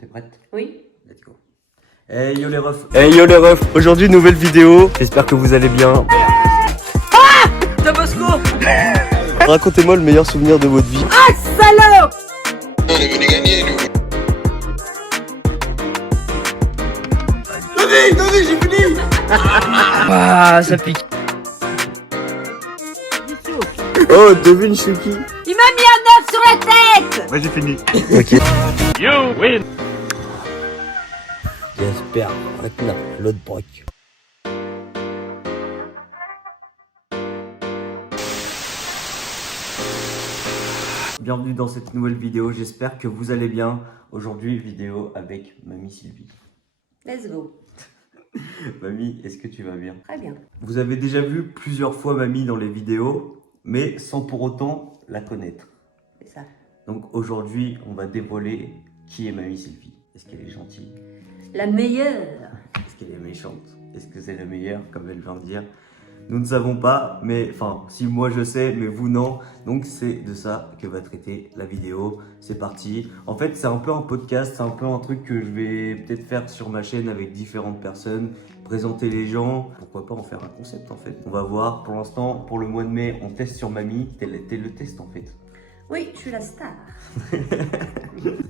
T'es prête? Oui. Let's go. Hey yo les refs. Hey yo les refs. Aujourd'hui nouvelle vidéo. J'espère que vous allez bien. Tabasco. Racontez-moi le meilleur souvenir de votre vie. Ah, salaud. On est venu gagner, nous. Tenez, j'ai fini. Ah, ça pique. Oh, devine je suis qui? Il m'a mis un œuf sur la tête. Ouais, j'ai fini. Ok. You win! J'espère maintenant l'autre broc. Bienvenue dans cette nouvelle vidéo, j'espère que vous allez bien. Aujourd'hui, vidéo avec Mamie Sylvie. Let's go. Mamie, est-ce que tu vas bien? Très bien. Vous avez déjà vu plusieurs fois Mamie dans les vidéos, mais sans pour autant la connaître. C'est ça. Donc aujourd'hui, on va dévoiler qui est Mamie Sylvie. Est-ce qu'elle est gentille? La meilleure. Est-ce qu'elle est méchante? Est-ce que c'est la meilleure, comme elle vient de dire? Nous ne savons pas, mais enfin, si moi je sais, mais vous non. Donc c'est de ça que va traiter la vidéo. C'est parti. En fait, c'est un peu un podcast, c'est un peu un truc que je vais peut-être faire sur ma chaîne avec différentes personnes, présenter les gens. Pourquoi pas en faire un concept en fait. On va voir. Pour l'instant, pour le mois de mai, on teste sur Mamie. T'es le test en fait. Oui, je suis la star.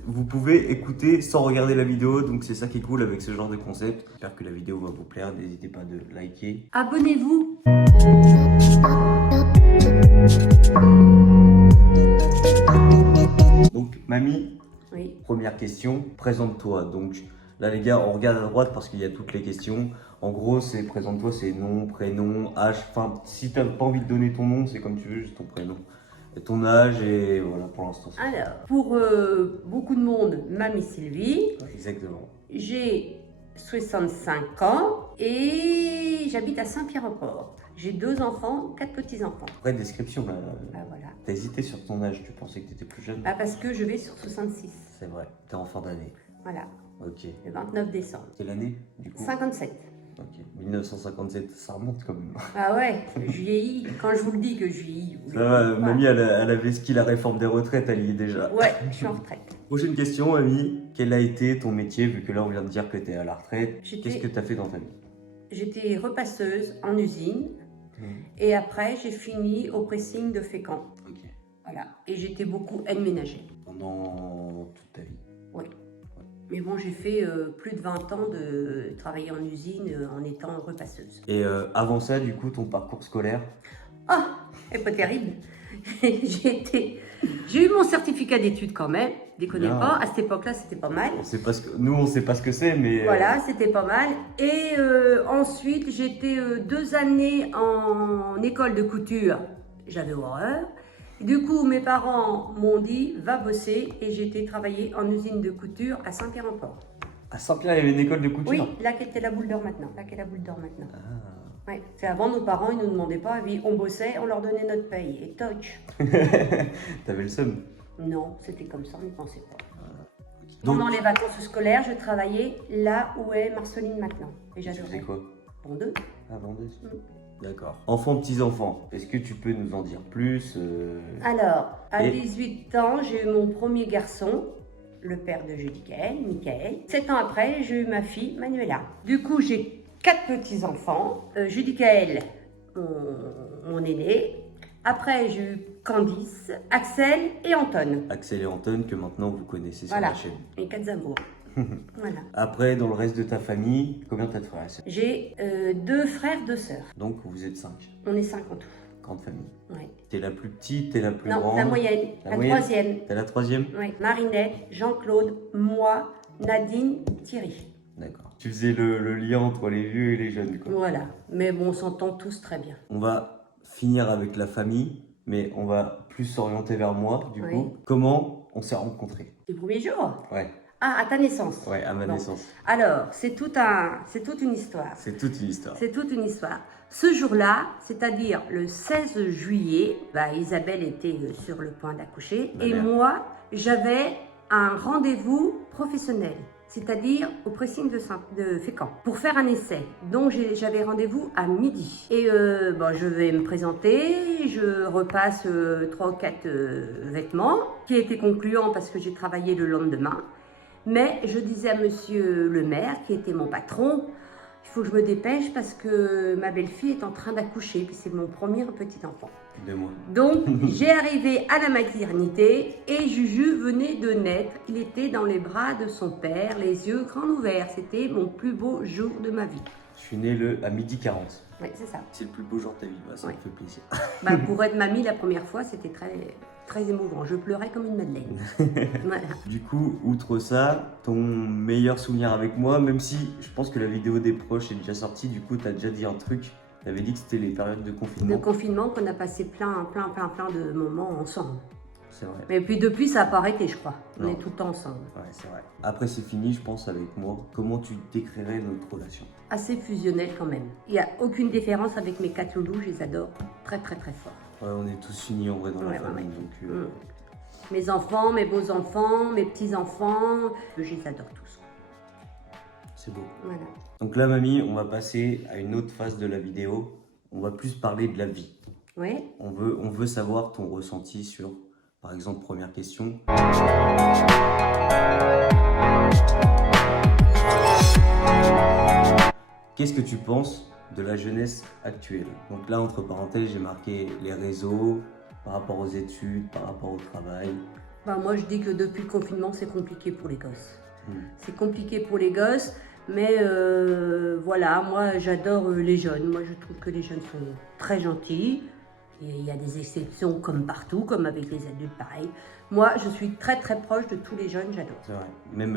Vous pouvez écouter sans regarder la vidéo, donc c'est ça qui est cool avec ce genre de concept. J'espère que la vidéo va vous plaire, n'hésitez pas de liker. Abonnez-vous. Donc Mamie, Oui. première question, présente-toi. Donc là les gars, on regarde à droite parce qu'il y a toutes les questions. En gros, c'est présente-toi, c'est nom, prénom, âge. Enfin, si t'as pas envie de donner ton nom, c'est comme tu veux, juste ton prénom. Et ton âge et voilà pour l'instant. Alors, pour beaucoup de monde, Mamie Sylvie, Exactement. j'ai 65 ans et j'habite à Saint-Pierre-au-Port. J'ai 2 enfants, 4 petits-enfants. Vraie description là. Ah voilà. T'as hésité sur ton âge, tu pensais que t'étais plus jeune? Ah, parce que je vais sur 66. C'est vrai, t'es en fin d'année. Voilà, Ok. le 29 décembre. Quelle année du coup? 57. Ok. 1957, ça remonte quand même. Ah ouais, je vieillis. Quand je vous le dis que je vieillis. Ça va, Mamie, elle avait ski la réforme des retraites, elle y est déjà. Ouais, je suis en retraite. Prochaine question, Mamie. Quel a été ton métier, vu que là on vient de dire que t'es à la retraite? J'étais- Qu'est-ce que t'as fait dans ta vie? J'étais repasseuse en usine et après j'ai fini au pressing de Fécamp. Ok. Voilà. Et j'étais beaucoup aide-ménagère. Pendant toute ta vie. Oui. Mais bon, j'ai fait plus de 20 ans de travailler en usine en étant repasseuse. Et avant ça, du coup, ton parcours scolaire? Ah, c'est pas terrible. J'ai eu mon certificat d'études quand même. Déconnez Bien. pas. À cette époque-là, c'était pas mal. On sait pas ce que... Nous, on sait pas ce que c'est, mais... Voilà, c'était pas mal. Et ensuite, j'étais 2 années en école de couture. J'avais horreur. Du coup, mes parents m'ont dit, va bosser. Et j'ai été travailler en usine de couture à Saint-Pierre-en-Port. À Saint-Pierre, il y avait une école de couture? Oui, là qu'était la boule d'or maintenant. Là qu'est la boule d'or maintenant. Ah. Ouais. C'est avant, nos parents, ils nous demandaient pas. On bossait, on leur donnait notre paye. Et toc. T'avais le seum? Non, c'était comme ça, on n'y pensait pas. Donc, Pendant les vacances scolaires, je travaillais là où est Marceline maintenant. Et tu faisais j'adorais. quoi? Vendeuse. Ah, vendeuse. D'accord. Enfants, petits-enfants, est-ce que tu peux nous en dire plus? Alors, à Et- 18 ans, j'ai eu mon premier garçon, le père de Judicaël, Michael. 7 ans après, j'ai eu ma fille, Manuela. Du coup, j'ai 4 petits-enfants. Judicaël, mon aîné. Après, j'ai eu Candice, Axel et Anton. Axel et Anton, que maintenant vous connaissez sur Voilà, la chaîne. mes 4 amours. Voilà. Après, dans le reste de ta famille, combien t'as de frères et sœurs? J'ai 2 frères, 2 sœurs. Donc, vous êtes 5. On est 5 en tout. Grande famille. Ouais. T'es la plus petite, t'es la plus Non, grande? la moyenne, la moyenne. troisième. T'es la troisième? Oui. Marinette, Jean-Claude, moi, Nadine, Thierry. D'accord. Tu faisais le lien entre les vieux et les jeunes, quoi. Voilà. Mais bon, on s'entend tous très bien. On va finir avec la famille, mais on va plus s'orienter vers moi, du Oui. coup. Comment on s'est rencontrés? Du premier jour. Ouais, Ah, à ta naissance. ouais, à ma Bon. naissance. Alors, c'est toute une histoire. C'est toute une histoire. C'est toute une histoire. Ce jour-là, c'est-à-dire le 16 juillet, Isabelle était sur le point d'accoucher Ma et mère. moi, j'avais un rendez-vous professionnel, c'est-à-dire au pressing de Fécamp, pour faire un essai. Donc j'avais rendez-vous à midi. Et je vais me présenter, je repasse 3 ou 4 vêtements qui étaient concluants parce que j'ai travaillé le lendemain. Mais je disais à monsieur le maire, qui était mon patron, il faut que je me dépêche parce que ma belle-fille est en train d'accoucher, puis c'est mon premier petit enfant. 2 mois. Donc, j'ai arrivé à la maternité et Juju venait de naître. Il était dans les bras de son père, les yeux grands ouverts. C'était mon plus beau jour de ma vie. Je suis né à 12h40. Oui, c'est ça. C'est le plus beau jour de ta vie, bah, ça Ouais. me fait plaisir. Bah, pour être mamie la première fois, c'était très, très émouvant. Je pleurais comme une madeleine. Voilà. Du coup, outre ça, ton meilleur souvenir avec moi, même si je pense que la vidéo des proches est déjà sortie, du coup, tu as déjà dit un truc. Tu avais dit que c'était les périodes de Le confinement. confinement, qu'on a passé plein de moments ensemble. C'est vrai. Mais puis depuis, ça n'a pas arrêté, je crois. On Non. est tout le temps ensemble. Ouais, c'est vrai. Après, c'est fini, je pense, avec moi. Comment tu décrirais notre relation? Assez fusionnel quand même. Il n'y a aucune différence avec mes 4 loulous, je les adore très très très fort. Ouais, on est tous unis en vrai dans Ouais, la famille. ouais. Donc, Mes enfants, mes beaux-enfants, mes petits-enfants, je les adore tous. c'est beau. Voilà. Donc là, mamie, on va passer à une autre phase de la vidéo. On va plus parler de la vie. Ouais. On veut savoir ton ressenti sur, par exemple, première question. Qu'est-ce que tu penses de la jeunesse actuelle? Donc là, entre parenthèses, j'ai marqué les réseaux, par rapport aux études, par rapport au travail. Bah, moi, je dis que depuis le confinement, c'est compliqué pour les gosses. Hmm. C'est compliqué pour les gosses, mais voilà, moi, j'adore les jeunes. Moi, je trouve que les jeunes sont très gentils. Et il y a des exceptions comme partout, comme avec les adultes, pareil. Moi, je suis très très proche de tous les jeunes, j'adore. C'est vrai. Même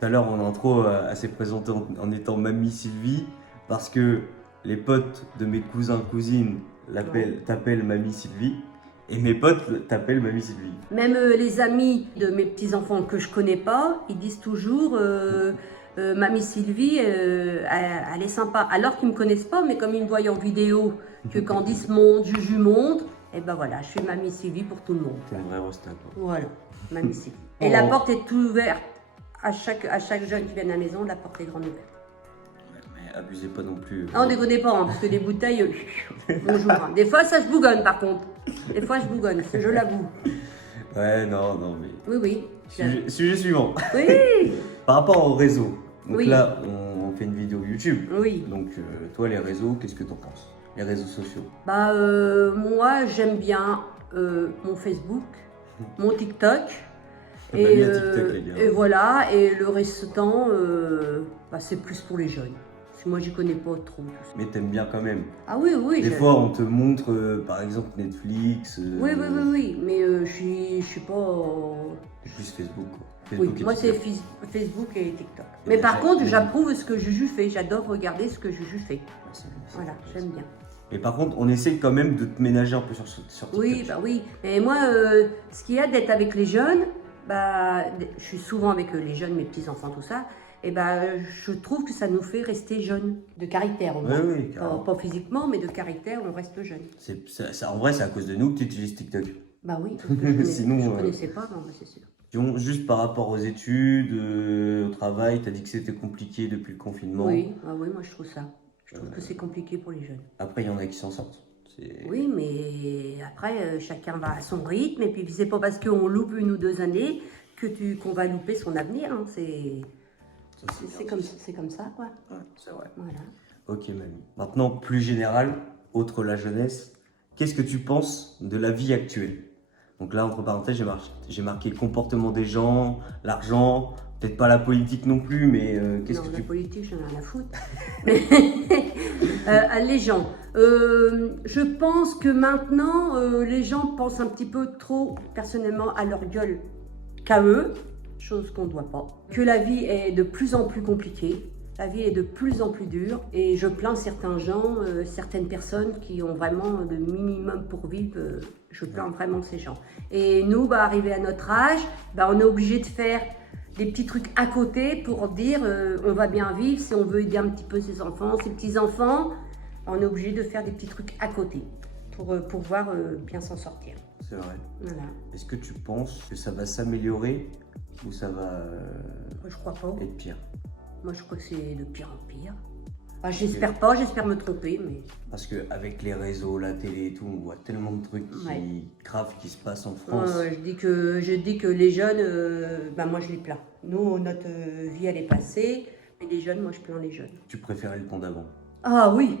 tout à l'heure en intro, elle s'est présentée en étant Mamie Sylvie, parce que les potes de mes cousins, cousines t'appellent Mamie Sylvie, et mes potes t'appellent Mamie Sylvie. Même les amis de mes petits-enfants que je connais pas, ils disent toujours Mamie Sylvie, elle est sympa. Alors qu'ils me connaissent pas, mais comme ils me voient en vidéo, que Candice monte, Juju monte, et ben voilà, je suis Mamie Sylvie pour tout le monde. T'es un vrai rosta, quoi. Voilà, Mamie Sylvie. Et la porte est ouverte à chaque jeune qui vient à la maison, la porte est grande ouverte. Ouais, mais abusez pas non plus. Ah, on déconne pas, hein, parce que les bouteilles, bonjour. Hein. Des fois, ça se bougonne par contre. Des fois, je bougonne, je l'avoue. Ouais, non, mais... Oui, oui. Sujet suivant. Oui, Par rapport au réseau, donc Oui. là, on fait une vidéo YouTube. oui. Donc, toi, les réseaux, qu'est-ce que t'en penses? Les réseaux sociaux. Bah, moi, j'aime bien mon Facebook, mon TikTok. On a mis un TikTok, les gars. Et voilà, et le restant, bah, c'est plus pour les jeunes. Parce que moi, j'y connais pas trop. Mais t'aimes bien quand même. Ah oui, oui. Des fois, on te montre, par exemple, Netflix. Oui, oui, oui, oui. Mais je suis pas. C'est plus Facebook, quoi. Oui, Facebook et moi, c'est TikTok. Facebook et TikTok. Et Mais par chaque- contre, j'approuve ce que Juju fait. J'adore regarder ce que Juju fait. Merci. Voilà, j'aime bien. Mais par contre, on essaie quand même de te ménager un peu sur TikTok. Oui, bah oui. Et moi, ce qu'il y a d'être avec les jeunes, bah, je suis souvent avec les jeunes, mes petits-enfants, tout ça, et bah, je trouve que ça nous fait rester jeunes, de caractère au moins. Oui, oui, carrément. Pas physiquement, mais de caractère, on reste jeune. En vrai, c'est à cause de nous que tu utilises TikTok. Bah oui, parce que je Sinon, connaissais pas, non, c'est sûr. Donc, juste par rapport aux études, au travail, tu as dit que c'était compliqué depuis le confinement. Oui, ah oui, moi je trouve ça. Je trouve que c'est compliqué pour les jeunes. Après, il y en a qui s'en sortent. Oui, mais après, chacun va à son rythme, et puis c'est pas parce qu'on loupe 1 ou 2 années qu'on va louper son avenir. Hein. C'est comme ça, quoi. Ouais, c'est vrai. Voilà. Ok, mamie. Maintenant, plus général, autre la jeunesse, qu'est-ce que tu penses de la vie actuelle? Donc là, entre parenthèses, j'ai marqué comportement des gens, l'argent, peut-être pas la politique non plus, mais qu'est-ce Non, que la tu... politique, j'en ai rien à foutre. Les gens. Je pense que maintenant, les gens pensent un petit peu trop, personnellement, à leur gueule qu'à eux, chose qu'on ne doit pas. Que la vie est de plus en plus compliquée, la vie est de plus en plus dure, et je plains certains gens, certaines personnes qui ont vraiment le minimum pour vivre. Je plains vraiment ces gens. Et nous, bah, arrivés à notre âge, bah, on est obligé de faire des petits trucs à côté pour dire on va bien vivre. Si on veut aider un petit peu ses enfants, ses petits-enfants, on est obligé de faire des petits trucs à côté pour pouvoir bien s'en sortir. C'est vrai. Voilà. Est-ce que tu penses que ça va s'améliorer ou ça va Moi, je crois pas. être pire? Moi, je crois que c'est de pire en pire. Ah, j'espère pas, j'espère me tromper, mais... Parce qu'avec les réseaux, la télé et tout, on voit tellement de trucs graves qui se passent en France. Je dis que les jeunes, moi je les plains. Nous, notre vie elle est passée, mais les jeunes, moi je plains les jeunes. Tu préférais le temps d'avant? Ah oui,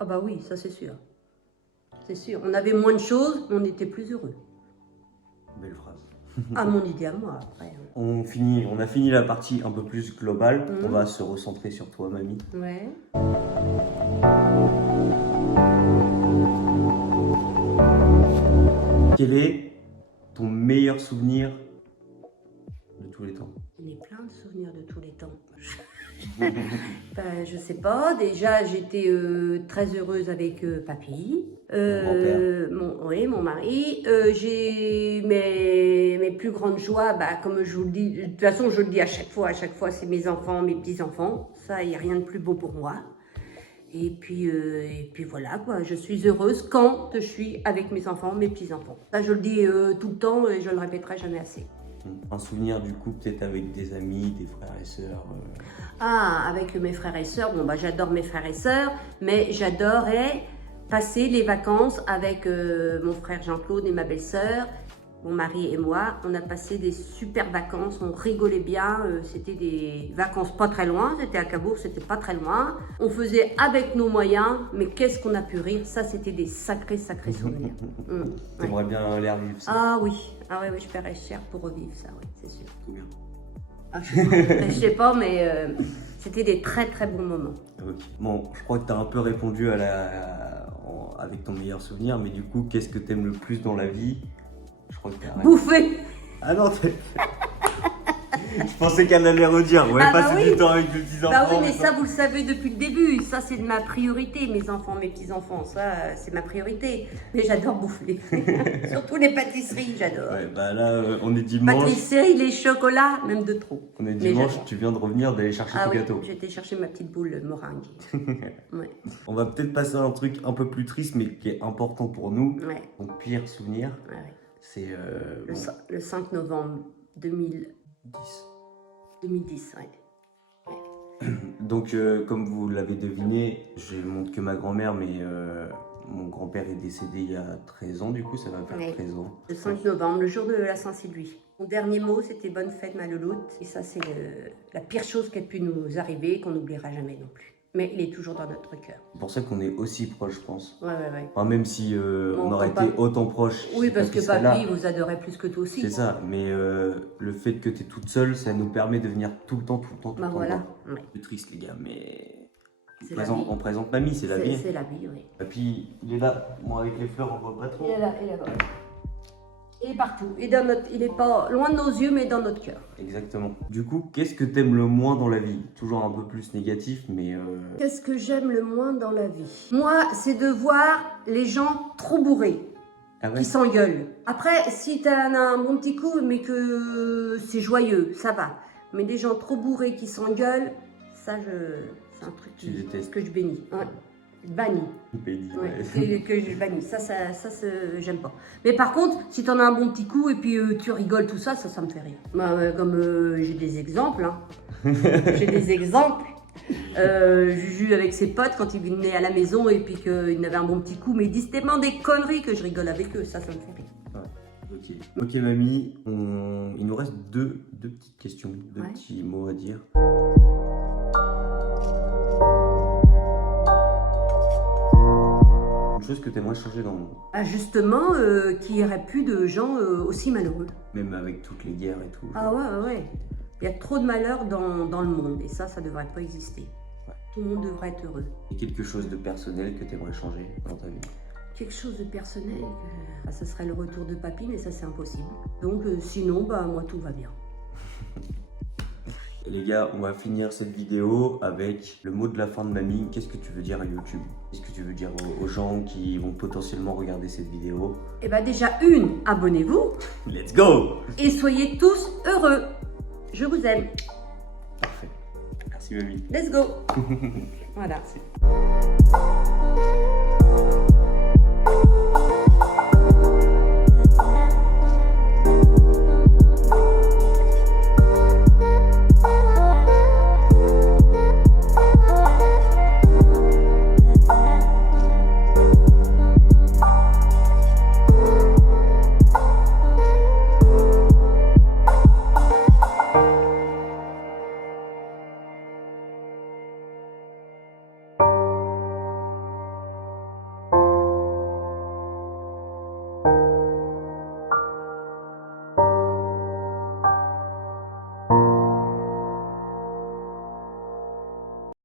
ah bah oui, ça c'est sûr. C'est sûr, on avait moins de choses, mais on était plus heureux. Belle phrase. À mon idée à moi, après. On a fini la partie un peu plus globale. On va se recentrer sur toi, mamie. Ouais. Quel est ton meilleur souvenir de tous les temps? On est plein de souvenirs de tous les temps. Je sais pas, déjà j'étais très heureuse avec papy, mon mari. J'ai mes plus grandes joies, comme je vous le dis, de toute façon je le dis à chaque fois c'est mes enfants, mes petits-enfants. Ça, il n'y a rien de plus beau pour moi. Et puis voilà quoi, je suis heureuse quand je suis avec mes enfants, mes petits-enfants. Ça je le dis tout le temps et je le répéterai jamais assez. Un souvenir du coup peut-être avec des amis, des frères et sœurs Ah, avec mes frères et sœurs, j'adore mes frères et sœurs, mais j'adorais passer les vacances avec mon frère Jean-Claude et ma belle-sœur, mon mari et moi. On a passé des super vacances, on rigolait bien, c'était des vacances pas très loin, c'était à Cabourg, c'était pas très loin. On faisait avec nos moyens, mais qu'est-ce qu'on a pu rire, ça c'était des sacrés souvenirs. T'aimerais bien les revivre ça? Ah oui, je paierais cher pour revivre ça, oui, c'est sûr. Combien? Je sais pas, mais c'était des très bons moments. Okay. Bon, je crois que tu as un peu répondu avec ton meilleur souvenir, mais du coup, qu'est-ce que tu aimes le plus dans la vie? Je crois que t'as bouffer. Ah non, je pensais qu'elle allait redire. Ouais, passer du temps avec les petits-enfants. Oui, mais ça, vous le savez depuis le début. Ça, c'est ma priorité, mes enfants, mes petits-enfants. Ça, c'est ma priorité. Mais j'adore bouffer. Surtout les pâtisseries, j'adore. Ouais, là, on est dimanche. Pâtisseries, les chocolats, même de trop. On est dimanche, tu viens de revenir d'aller chercher ton gâteau. J'ai été chercher ma petite boule meringue. Ouais. On va peut-être passer à un truc un peu plus triste, mais qui est important pour nous. Ouais. Ton pire souvenir, c'est... le 5 novembre 2010, ouais. Donc, comme vous l'avez deviné, je ne montre que ma grand-mère, mais mon grand-père est décédé il y a 13 ans, du coup, ça va faire 13 ans. Le 5 novembre, le jour de la Saint-Sylvie. Mon dernier mot, c'était bonne fête, ma louloute. Et ça, c'est la pire chose qui a pu nous arriver, qu'on n'oubliera jamais non plus. Mais il est toujours dans notre cœur. C'est pour ça qu'on est aussi proches, je pense. Ouais. Enfin, même si on aurait été autant proches. Oui, parce que papy vous adorait plus que toi aussi. C'est ça, mais le fait que tu es toute seule, ça nous permet de venir tout le temps. Voilà. C'est triste, les gars, mais on présente mamie, c'est la vie. C'est la vie, oui. Papy, il est là. Moi, avec les fleurs, on voit pas trop. Il est là. Il est partout. Il est pas loin de nos yeux, mais dans notre cœur. Exactement. Du coup, qu'est-ce que t'aimes le moins dans la vie? Toujours un peu plus négatif, mais... Qu'est-ce que j'aime le moins dans la vie? Moi, c'est de voir les gens trop bourrés. Qui s'engueulent. Après, si t'as un bon petit coup, mais que c'est joyeux, ça va. Mais des gens trop bourrés qui s'engueulent, ça, c'est un truc que je bénis. Ouais. Banni. Que je bannis. Ça j'aime pas. Mais par contre, si t'en as un bon petit coup et puis tu rigoles, tout ça, ça me fait rire. Comme j'ai des exemples. J'ai des exemples. Juju avec ses potes quand ils venaient à la maison et puis qu'ils avaient un bon petit coup, mais ils disent tellement des conneries que je rigole avec eux. Ça me fait rire. Ok, mamie, il nous reste deux petites questions, deux petits mots à dire. Une chose que tu aimerais changer dans le monde? Justement, qu'il n'y aurait plus de gens aussi malheureux. Même avec toutes les guerres et tout. Ah ouais. Il y a trop de malheur dans le monde et ça ne devrait pas exister. Tout le monde devrait être heureux. Et quelque chose de personnel que tu aimerais changer dans ta vie? Quelque chose de personnel, ça serait le retour de papy, mais ça c'est impossible. Donc sinon, moi tout va bien. Les gars, on va finir cette vidéo avec le mot de la fin de mamie. Qu'est-ce que tu veux dire à YouTube? Qu'est-ce que tu veux dire aux gens qui vont potentiellement regarder cette vidéo? Eh bien déjà, abonnez-vous. Let's go! Et soyez tous heureux. Je vous aime. Parfait. Merci mamie. Let's go. Voilà. Merci.